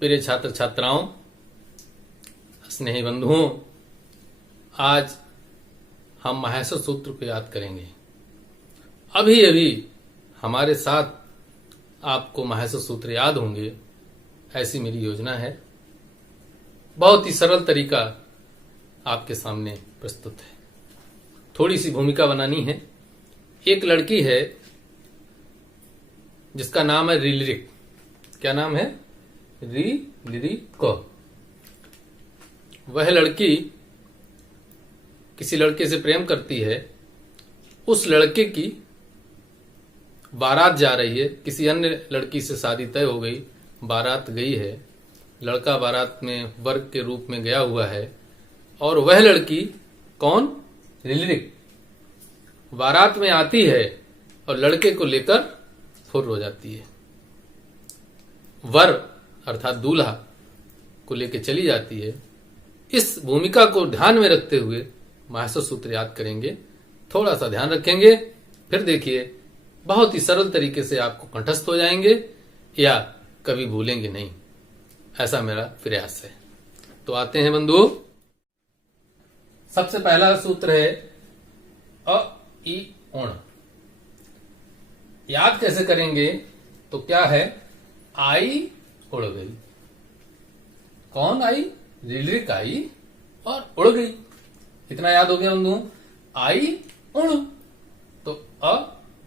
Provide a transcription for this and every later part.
प्रिय छात्र छात्राओं, स्नेही बंधुओं, आज हम माहेश्वर सूत्र को याद करेंगे। अभी अभी हमारे साथ आपको माहेश्वर सूत्र याद होंगे, ऐसी मेरी योजना है। बहुत ही सरल तरीका आपके सामने प्रस्तुत है। थोड़ी सी भूमिका बनानी है। एक लड़की है जिसका नाम है रिलिरिक। क्या नाम है? रिलिरिक। वह लड़की किसी लड़के से प्रेम करती है। उस लड़के की बारात जा रही है। किसी अन्य लड़की से शादी तय हो गई, बारात गई है। लड़का बारात में वर्ग के रूप में गया हुआ है और वह लड़की कौन? रिलिरिक बारात में आती है और लड़के को लेकर फुर्र हो जाती है। वर अर्थात दूल्हा को लेकर चली जाती है। इस भूमिका को ध्यान में रखते हुए माहेश्वर सूत्र याद करेंगे। थोड़ा सा ध्यान रखेंगे, फिर देखिए बहुत ही सरल तरीके से आपको कंठस्थ हो जाएंगे या कभी भूलेंगे नहीं, ऐसा मेरा प्रयास है। तो आते हैं बंधुओं। सबसे पहला सूत्र है अ इ उण। याद कैसे करेंगे? तो क्या है? आई उड़ गई। कौन आई? रिलिरिक आई और उड़ गई। इतना याद हो गया बंधुओं। आई उण। तो अ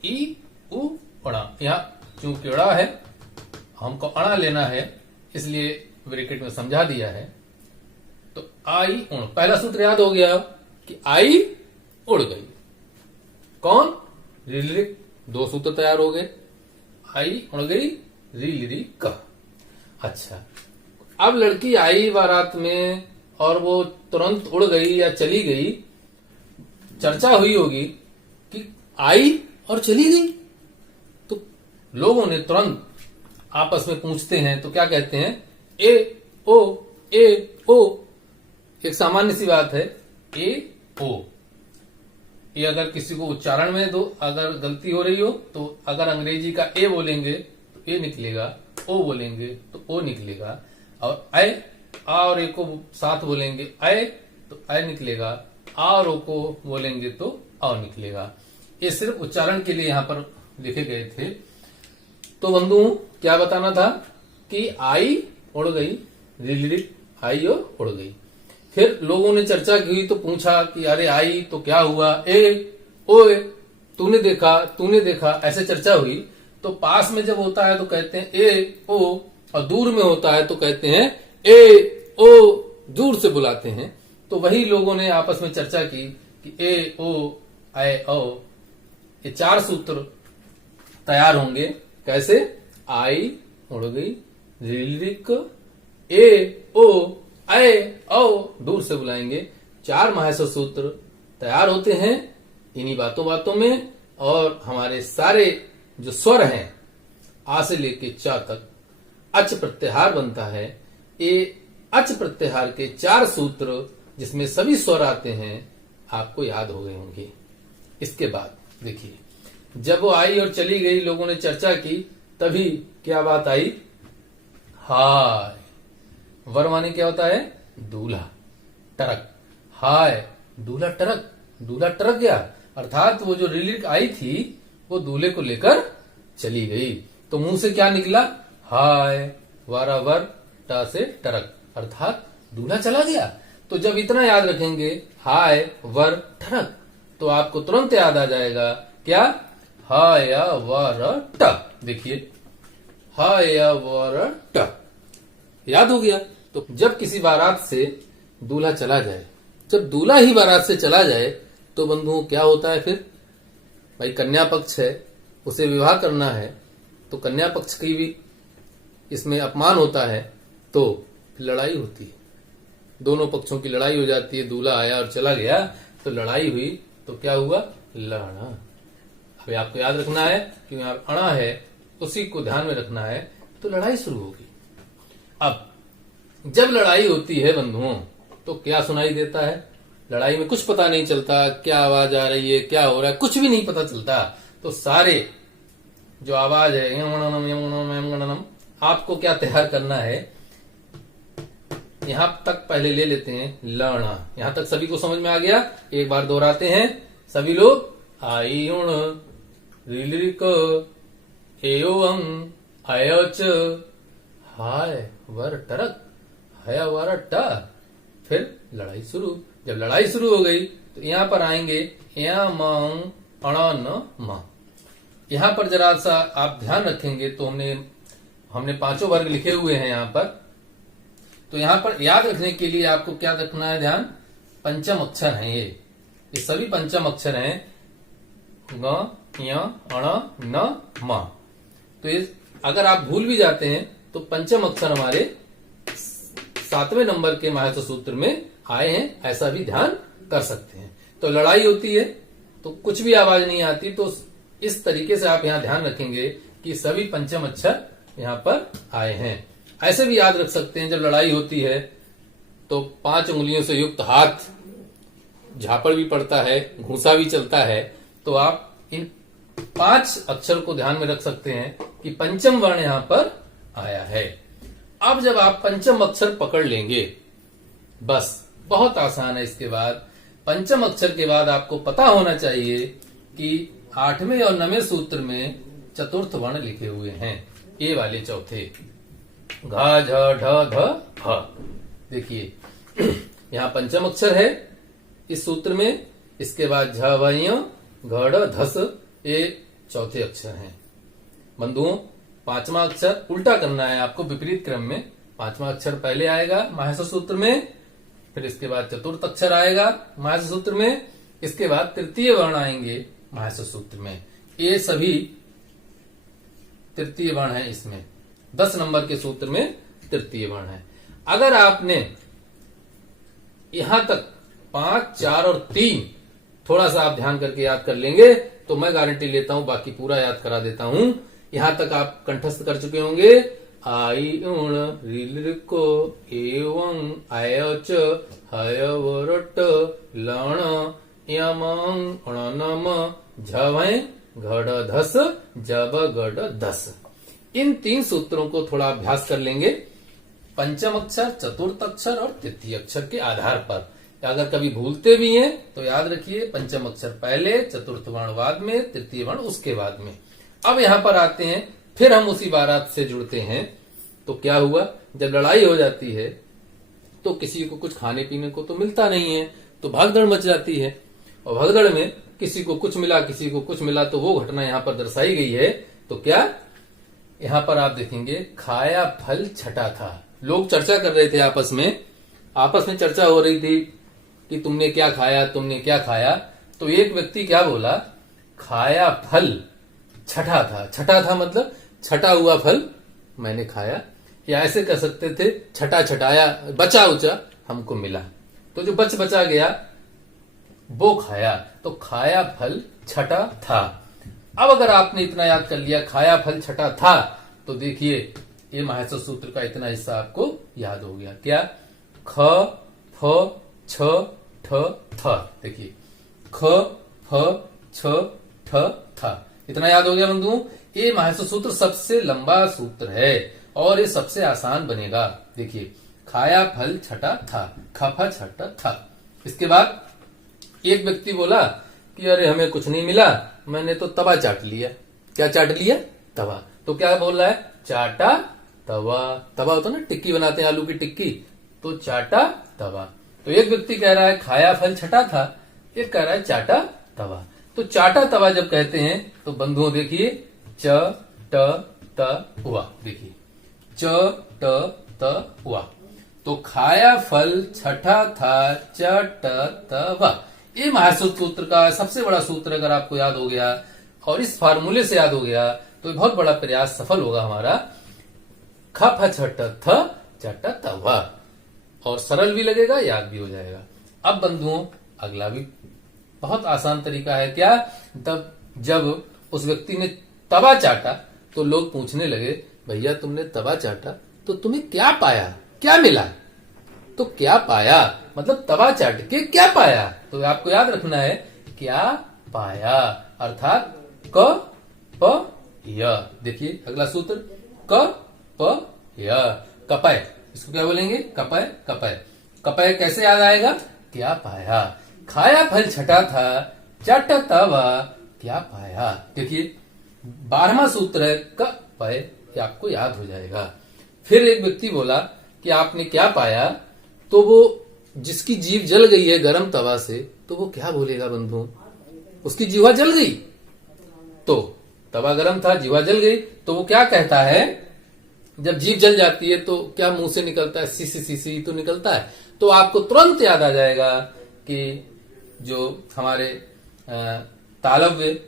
इ उ उणा। यहां चूंकि उड़ा है, हमको अणा लेना है, इसलिए ब्रैकेट में समझा दिया है। तो आई उण, पहला सूत्र याद हो गया कि आई उड़ गई। कौन? रिलिरिक। दो सूत्र तैयार हो गए। आई उड़ गई, रिलिरिक। अच्छा, अब लड़की आई बारात में और वो तुरंत उड़ गई या चली गई। चर्चा हुई होगी कि आई और चली गई, तो लोगों ने तुरंत आपस में पूछते हैं तो क्या कहते हैं? ए ओ ए ओ। एक सामान्य सी बात है, ए ओ। ये अगर किसी को उच्चारण में दो अगर गलती हो रही हो तो अगर अंग्रेजी का ए बोलेंगे तो ए निकलेगा, ओ बोलेंगे तो ओ निकलेगा, और आ और ए को साथ बोलेंगे ऐ तो ऐ निकलेगा, आ और ओ को बोलेंगे तो औ निकलेगा। ये सिर्फ उच्चारण के लिए यहाँ पर लिखे गए थे। तो बंधुओं, क्या बताना था कि आई उड़ गई, रिलिरिक आई और उड़ गई। फिर लोगों ने चर्चा की तो पूछा कि अरे आई तो क्या हुआ? ए ओए, तूने देखा, ऐसे चर्चा हुई। तो पास में जब होता है तो कहते हैं ए ओ, और दूर में होता है तो कहते हैं ए ओ, दूर से बुलाते हैं। तो वही लोगों ने आपस में चर्चा की कि ए ओ ऐ ओ, ये चार सूत्र तैयार होंगे। कैसे? आई उड़ गई, रिलिरिक, ए ओ ऐ ओ, दूर से बुलाएंगे। चार माहेश्वर सूत्र तैयार होते हैं इन्हीं बातों में। और हमारे सारे जो स्वर हैं, आ से लेके च तक अच प्रत्याहार बनता है। ये अच प्रत्याहार के चार सूत्र जिसमें सभी स्वर आते हैं आपको याद हो गए होंगे। इसके बाद देखिए, जब वो आई और चली गई, लोगों ने चर्चा की, तभी क्या बात आई? हाय। वर माने क्या होता है? दूल्हा। टरक। हाय दूल्हा टरक, दूल्हा टरक गया। अर्थात वो जो रिलिरिक आई थी वो दूल्हे को लेकर चली गई। तो मुंह से क्या निकला? हाय। वारा वर, टा से टरक, अर्थात दूल्हा चला गया। तो जब इतना याद रखेंगे, हाय वर टरक, तो आपको तुरंत याद आ जाएगा क्या? हाय वर ट। देखिए, हाय वर ट याद हो गया। तो जब किसी बारात से दूल्हा चला जाए, जब दूल्हा ही बारात से चला जाए, तो बंधुओं क्या होता है फिर? भाई कन्या पक्ष है, उसे विवाह करना है, तो कन्या पक्ष की भी इसमें अपमान होता है, तो लड़ाई होती है। दोनों पक्षों की लड़ाई हो जाती है। दूल्हा आया और चला गया तो लड़ाई हुई, तो क्या हुआ? लड़ना। अभी आपको याद रखना है कि यहाँ अणा है, उसी को ध्यान में रखना है, तो लड़ाई शुरू होगी। अब जब लड़ाई होती है बंधुओं, तो क्या सुनाई देता है? लड़ाई में कुछ पता नहीं चलता, क्या आवाज आ रही है, क्या हो रहा है, कुछ भी नहीं पता चलता। तो सारे जो आवाज है, यमणनम यमणनम यमणनम, आपको क्या तैयार करना है यहां तक पहले ले लेते हैं लण। यहां तक सभी को समझ में आ गया? एक बार दोहराते हैं सभी लोग। आई उण रीलिक एवं अयच हाय वर टरक हया वर ट। फिर लड़ाई शुरू। जब लड़ाई शुरू हो गई तो यहां पर आएंगे या मांग अण न मा। यहां पर जरा सा आप ध्यान रखेंगे तो हमने पांचों वर्ग लिखे हुए हैं यहां पर। तो यहां पर याद रखने के लिए आपको क्या रखना है ध्यान? पंचम अक्षर हैं ये सभी पंचम अक्षर हैं। ग य अण न मा। तो ये अगर आप भूल भी जाते हैं तो पंचम अक्षर हमारे 7वें नंबर के महत्व सूत्र में आए हैं, ऐसा भी ध्यान कर सकते हैं। तो लड़ाई होती है तो कुछ भी आवाज नहीं आती, तो इस तरीके से आप यहां ध्यान रखेंगे कि सभी पंचम अक्षर यहां पर आए हैं। ऐसे भी याद रख सकते हैं, जब लड़ाई होती है तो 5 उंगलियों से युक्त हाथ, झापड़ भी पड़ता है, घूसा भी चलता है, तो आप इन 5 अक्षर को ध्यान में रख सकते हैं कि पंचम वर्ण यहां पर आया है। अब जब आप पंचम अक्षर पकड़ लेंगे, बस बहुत आसान है। इसके बाद पंचम अक्षर के बाद आपको पता होना चाहिए कि 8वें और 9वें सूत्र में चतुर्थ वर्ण लिखे हुए हैं, ये वाले चौथे घ झ ढ ध फ। देखिए यहां पंचम अक्षर है इस सूत्र में, इसके बाद झ व य घड़ धस, ये चौथे अक्षर हैं। बंधुओं, 5वां अक्षर उल्टा करना है आपको, विपरीत क्रम में। 5वां अक्षर पहले आएगा महर्षि सूत्र में, फिर इसके बाद चतुर्थ अक्षर आएगा महर्षि सूत्र में, इसके बाद तृतीय वर्ण आएंगे महर्षि सूत्र में। ये सभी तृतीय वर्ण है। इसमें 10 नंबर के सूत्र में तृतीय वर्ण है। अगर आपने यहां तक 5, 4 और 3 थोड़ा सा आप ध्यान करके याद कर लेंगे तो मैं गारंटी लेता हूं बाकी पूरा याद करा देता हूं। यहां तक आप कंठस्थ कर चुके होंगे। आई उण रील को एवं अयच हय वरट लण यमंग अणनम झवै घड़ धस जब गड़ धस। इन 3 सूत्रों को थोड़ा अभ्यास कर लेंगे पंचम अक्षर, चतुर्थ अक्षर और तृतीय अक्षर के आधार पर। अगर कभी भूलते भी हैं तो याद रखिए पंचम अक्षर पहले, चतुर्थ वर्ण बाद में, तृतीय वर्ण उसके बाद में। अब यहां पर आते हैं, फिर हम उसी बारात से जुड़ते हैं। तो क्या हुआ, जब लड़ाई हो जाती है तो किसी को कुछ खाने पीने को तो मिलता नहीं है, तो भागदड़ मच जाती है। और भागदड़ में किसी को कुछ मिला, किसी को कुछ मिला, तो वो घटना यहां पर दर्शाई गई है। तो क्या यहां पर आप देखेंगे, खाया फल छटा था। लोग चर्चा कर रहे थे आपस में चर्चा हो रही थी कि तुमने क्या खाया, तुमने क्या खाया। तो एक व्यक्ति क्या बोला, खाया फल छठा था। छठा था मतलब छटा हुआ फल मैंने खाया, या ऐसे कह सकते थे छटा छटाया, बचा उचा हमको मिला। तो जो बचा गया वो खाया, तो खाया फल छटा था। अब अगर आपने इतना याद कर लिया, खाया फल छटा था, तो देखिए ये महर्षि सूत्र का इतना हिस्सा आपको याद हो गया। क्या, ख फ छ ठ थ। देखिए ख फ छ ठ थ, इतना याद हो गया बंधुओं। ये महर्षि सूत्र सबसे लंबा सूत्र है और ये सबसे आसान बनेगा। देखिए खाया फल छटा था, ख फ छटा था। इसके बाद एक व्यक्ति बोला कि अरे हमें कुछ नहीं मिला, मैंने तो तवा चाट लिया। क्या चाट लिया? तवा। तो क्या बोल रहा है, चाटा तवा। तवा होता है ना, टिक्की बनाते हैं आलू की टिक्की, तो चाटा तवा। तो एक व्यक्ति कह रहा है खाया फल छटा था, एक कह रहा है चाटा तवा। तो चाटा तवा जब कहते हैं तो बंधुओं देखिए च ट त हुआ। देखिए च ट त हुआ, तो खाया फल छठा था च ट त वा। ये महर्षि सूत्र का सबसे बड़ा सूत्र अगर आपको याद हो गया और इस फार्मूले से याद हो गया तो बहुत बड़ा प्रयास सफल होगा हमारा। ख फ छ ट थ च ट त व, और सरल भी लगेगा, याद भी हो जाएगा। अब बंधुओं अगला भी बहुत आसान तरीका है। क्या, तब जब उस व्यक्ति ने तवा चाटा तो लोग पूछने लगे, भैया तुमने तवा चाटा तो तुम्हें क्या पाया, क्या मिला? तो क्या पाया मतलब तवा चाट के क्या पाया। तो आपको याद रखना है क्या पाया, अर्थात क प य। देखिए अगला सूत्र क प य, कपय। इसको क्या बोलेंगे? कपय कपय। कपय कैसे याद आएगा? क्या पाया। खाया फल छठा था, चाटा तवा क्या पाया। देखिए 12वां सूत्र है कपय, ये आपको याद हो जाएगा। फिर एक व्यक्ति बोला कि आपने क्या पाया, तो वो जिसकी जीभ जल गई है गर्म तवा से, तो वो क्या बोलेगा बंधु? उसकी जीवा जल गई, तो तवा गर्म था, जीवा जल गई, तो वो क्या कहता है? जब जीभ जल जाती है तो क्या मुंह से निकलता है? सी सी सी सी तो निकलता है। तो आपको तुरंत याद आ जाएगा कि जो हमारे तालव्य,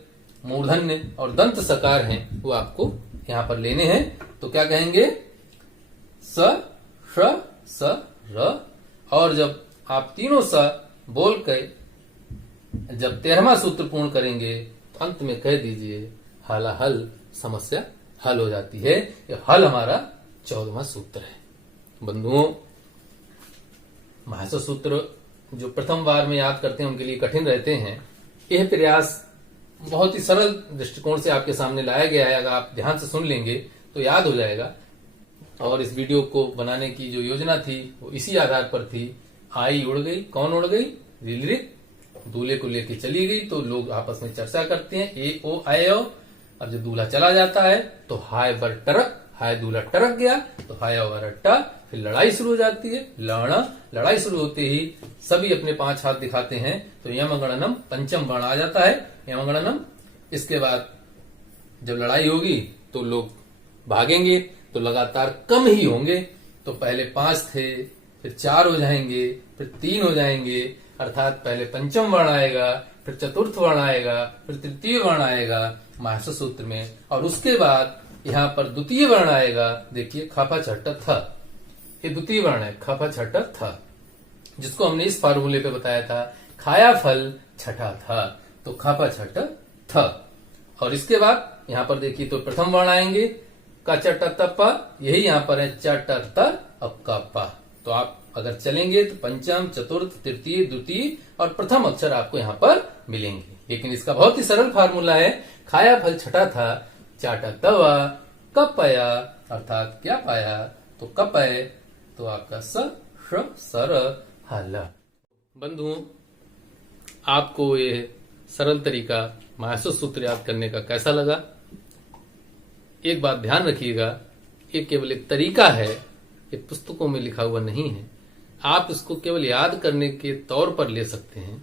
मूर्धन्य और दंत सकार हैं वो आपको यहां पर लेने हैं। तो क्या कहेंगे? स, श, स, र। और जब आप तीनों स बोल कर जब 13वां सूत्र पूर्ण करेंगे तो अंत में कह दीजिए हलाहल, समस्या हल हो जाती है। ये हल हमारा 14वां सूत्र है। बंधुओं, महर्षि सूत्र जो प्रथम बार में याद करते हैं उनके लिए कठिन रहते हैं। यह प्रयास बहुत ही सरल दृष्टिकोण से आपके सामने लाया गया है। अगर आप ध्यान से सुन लेंगे तो याद हो जाएगा। और इस वीडियो को बनाने की जो योजना थी वो इसी आधार पर थी। आई उड़ गई, कौन उड़ गई? रीलरिक दूल्हे को लेके चली गई, तो लोग आपस में चर्चा करते हैं ए ओ आए ओ। अब जब दूल्हा चला जाता है तो हाय बर टरक, हाय दूल्हा टरक गया, तो हाय और अट्टा। फिर लड़ाई शुरू हो जाती है, लड़ाई शुरू होते ही सभी अपने 5 हाथ दिखाते हैं, तो यमगणनम पंचम बाण आ जाता है, यमगणनम। इसके बाद जब लड़ाई होगी तो लोग भागेंगे, तो लगातार कम ही होंगे। तो पहले 5 थे, फिर 4 हो जाएंगे, फिर 3 हो जाएंगे, अर्थात पहले पंचम वर्ण आएगा, फिर चतुर्थ वर्ण आएगा, फिर तृतीय वर्ण आएगा महर्षि सूत्र में, और उसके बाद यहाँ पर द्वितीय वर्ण आएगा। देखिए खपा छठ थ, ये द्वितीय वर्ण है, खपा छठ थ, जिसको हमने इस फार्मूले पे बताया था, खाया फल छठा था, तो खपा छठ थ। और इसके बाद यहाँ पर देखिए तो प्रथम वर्ण आएंगे का चट तप्पा, यही यहाँ पर है चट त अब का पा। तो आप अगर चलेंगे तो पंचम, चतुर्थ, तृतीय, द्वितीय और प्रथम अक्षर आपको यहाँ पर मिलेंगे। लेकिन इसका बहुत ही सरल फार्मूला है, खाया फल छठा था, चाटा तवा, कब पाया, अर्थात क्या पाया, तो कपय, तो आपका स, श, सर, हल। बंधुओं, आपको ये सरल तरीका महर्षि सूत्र याद करने का कैसा लगा? एक बात ध्यान रखिएगा, ये केवल एक तरीका है, ये पुस्तकों में लिखा हुआ नहीं है। आप इसको केवल याद करने के तौर पर ले सकते हैं।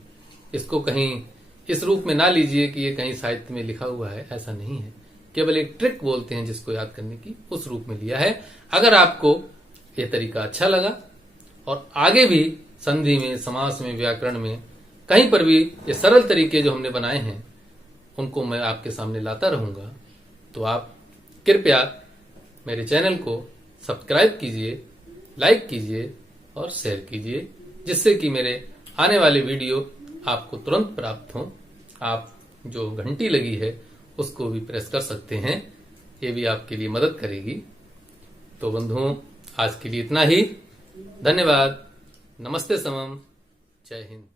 इसको कहीं इस रूप में ना लीजिए कि ये कहीं साहित्य में लिखा हुआ है, ऐसा नहीं है। केवल एक ट्रिक बोलते हैं जिसको याद करने की, उस रूप में लिया है। अगर आपको ये तरीका अच्छा लगा और आगे भी संधि में, समास में, व्याकरण में कहीं पर भी ये सरल तरीके जो हमने बनाए हैं उनको मैं आपके सामने लाता रहूंगा, तो आप कृपया मेरे चैनल को सब्सक्राइब कीजिए, लाइक कीजिए और शेयर कीजिए, जिससे कि मेरे आने वाले वीडियो आपको तुरंत प्राप्त हों। आप जो घंटी लगी है उसको भी प्रेस कर सकते हैं, ये भी आपके लिए मदद करेगी। तो बंधुओं, आज के लिए इतना ही। धन्यवाद। नमस्ते समम। जय हिंद।